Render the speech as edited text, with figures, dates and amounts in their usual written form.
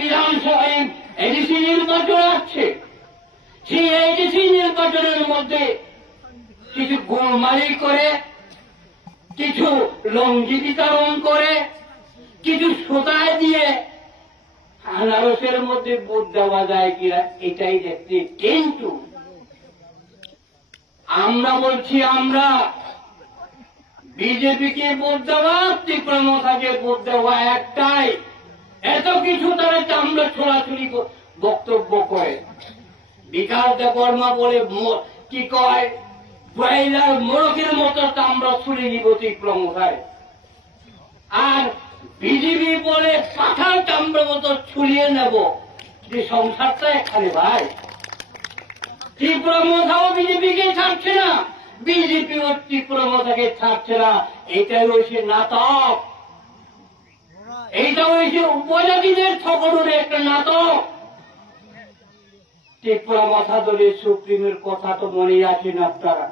বিধানসভায় এডিসি নির্বাচন আছে, সেই এডিসি নির্বাচনের মধ্যে কিছু গোলমালি করে, কিছু লঙ্গি বিতরণ করে, কিছু সোতায় দিয়ে আনারসের মধ্যে ভোট দেওয়া যায় কিনা এটাই দেখতে। কিন্তু আমরা বলছি, আমরা বিজেপিকে ভোট দেওয়া, তীব্রমথাকে ভোট দেওয়া একটাই। এত কিছু তারা চামড়া ছোড়াছুড়ি বক্তব্য করে, বিকাশ দেববর্মা বলে কি কয়, ব্রয়লার মোরগের মতো চামড়া ছুড়ে নিব তীব্রমথায়, আর বিজেপি বলে পাঠার চামড়া মতো ছুড়িয়ে নেব। যে সংসারটা এখানে ভাই, তীব্রমথাও বিজেপিকে ছাড়ছে না, বিজেপিও তীব্রমথাকে ছাড়ছে না। এটাই হয়েছে নাটক, এইটা হয়েছে উপজাতিদের ঠকানোর একটা নাটক। তীব্রমথা দলের সুপ্রিমের কথা তো মনে আছেন আপনারা।